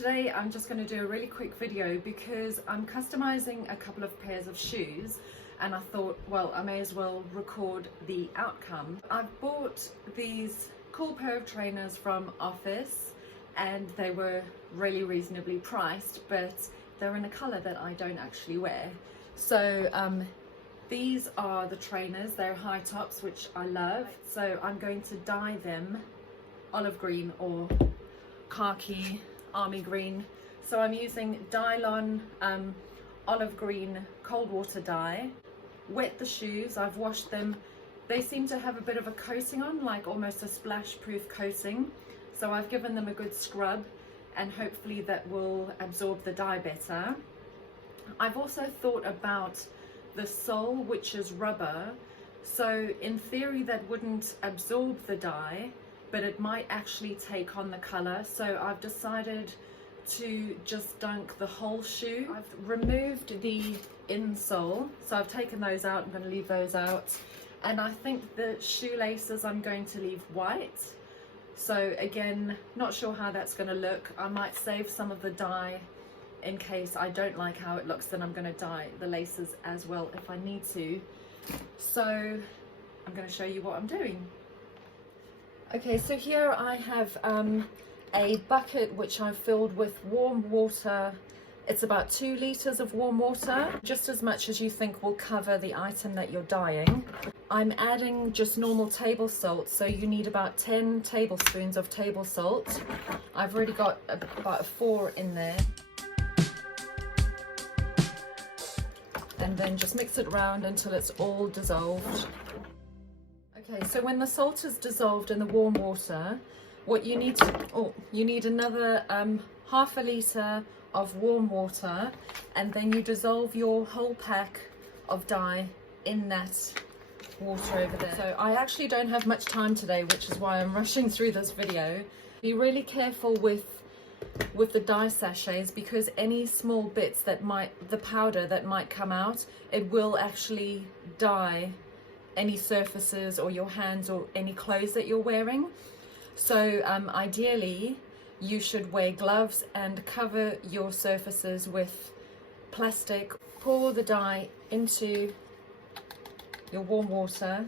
today I'm just going to do a really quick video because I'm customizing a couple of pairs of shoes and I thought, well, I may as well record the outcome. I've bought these cool pair of trainers from Office and they were really reasonably priced, but they're in a color that I don't actually wear. So these are the trainers. They're high tops, which I love. So I'm going to dye them olive green or khaki army green. So I'm using dylon olive green cold water dye. Wet the shoes, I've washed them. They seem to have a bit of a coating on, like almost a splash proof coating. So I've given them a good scrub and hopefully that will absorb the dye better. I've also thought about the sole, which is rubber. So in theory that wouldn't absorb the dye, but it might actually take on the color. So I've decided to just dunk the whole shoe. I've removed the insole, so I've taken those out. I'm going to leave those out. And I think the shoelaces I'm going to leave white. So again, not sure how that's going to look. I might save some of the dye in case I don't like how it looks, then I'm going to dye the laces as well if I need to. So I'm going to show you what I'm doing. Okay, so here I have a bucket which I've filled with warm water. It's about 2 liters of warm water, just as much as you think will cover the item that you're dyeing. I'm adding just normal table salt, so you need about 10 tablespoons of table salt. I've already got about 4 in there. And then just mix it around until it's all dissolved. Okay, so when the salt is dissolved in the warm water, what you need to, you need another half a litre of warm water, and then you dissolve your whole pack of dye in that water over there. So I actually don't have much time today, which is why I'm rushing through this video. Be really careful with the dye sachets, because any small bits that the powder that might come out, it will actually dye any surfaces or your hands or any clothes that you're wearing. So ideally you should wear gloves and cover your surfaces with plastic. Pour the dye into your warm water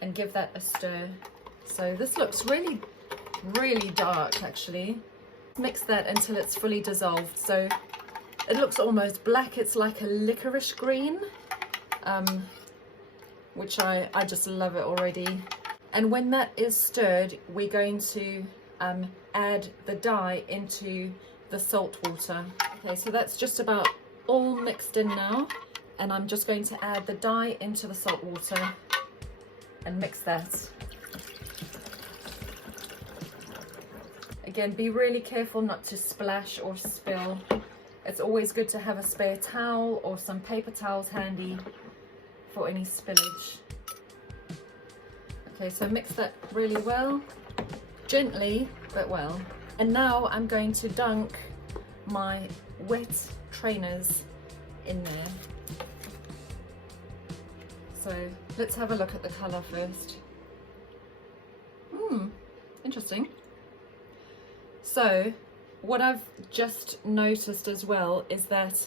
and give that a stir. So this looks really dark actually. Mix that until it's fully dissolved. So it looks almost black. It's like a licorice green, which I just love it already. And when that is stirred, we're going to add the dye into the salt water. Okay, so that's just about all mixed in now, and I'm just going to add the dye into the salt water and mix that. Again, be really careful not to splash or spill. It's always good to have a spare towel or some paper towels handy for any spillage. Okay, so mix that really well, gently but well. And now I'm going to dunk my wet trainers in there. So let's have a look at the colour first. Interesting. So what I've just noticed as well is that,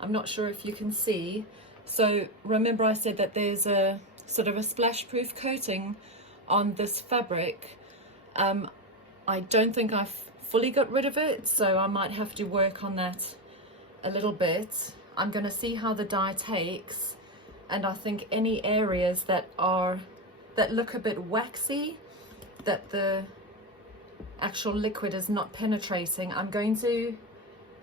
I'm not sure if you can see, so remember I said that there's a sort of a splash proof coating on this fabric. I don't think I've fully got rid of it, so I might have to work on that a little bit. I'm going to see how the dye takes, and I think any areas that look a bit waxy, that the actual liquid is not penetrating, I'm going to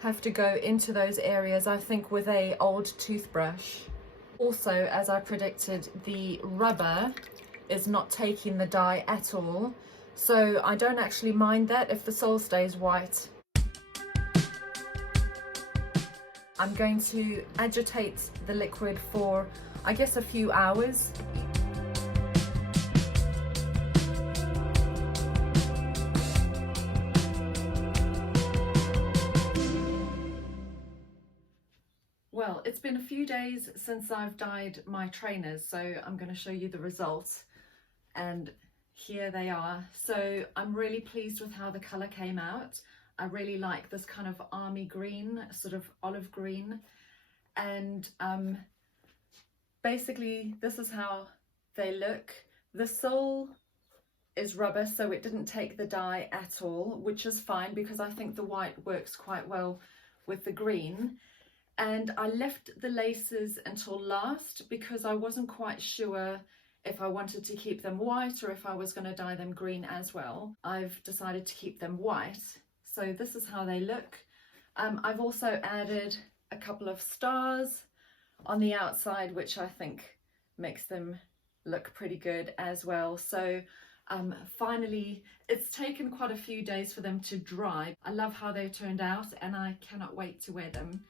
have to go into those areas, I think, with a old toothbrush. Also, as I predicted, the rubber is not taking the dye at all, so I don't actually mind that if the sole stays white. I'm going to agitate the liquid for, I guess, a few hours. Well, it's been a few days since I've dyed my trainers, so I'm going to show you the results. And here they are. So I'm really pleased with how the colour came out. I really like this kind of army green, sort of olive green. And basically this is how they look. The sole is rubber, so it didn't take the dye at all, which is fine because I think the white works quite well with the green. And I left the laces until last because I wasn't quite sure if I wanted to keep them white or if I was going to dye them green as well. I've decided to keep them white. So this is how they look. I've also added a couple of stars on the outside, which I think makes them look pretty good as well. So finally, it's taken quite a few days for them to dry. I love how they turned out and I cannot wait to wear them.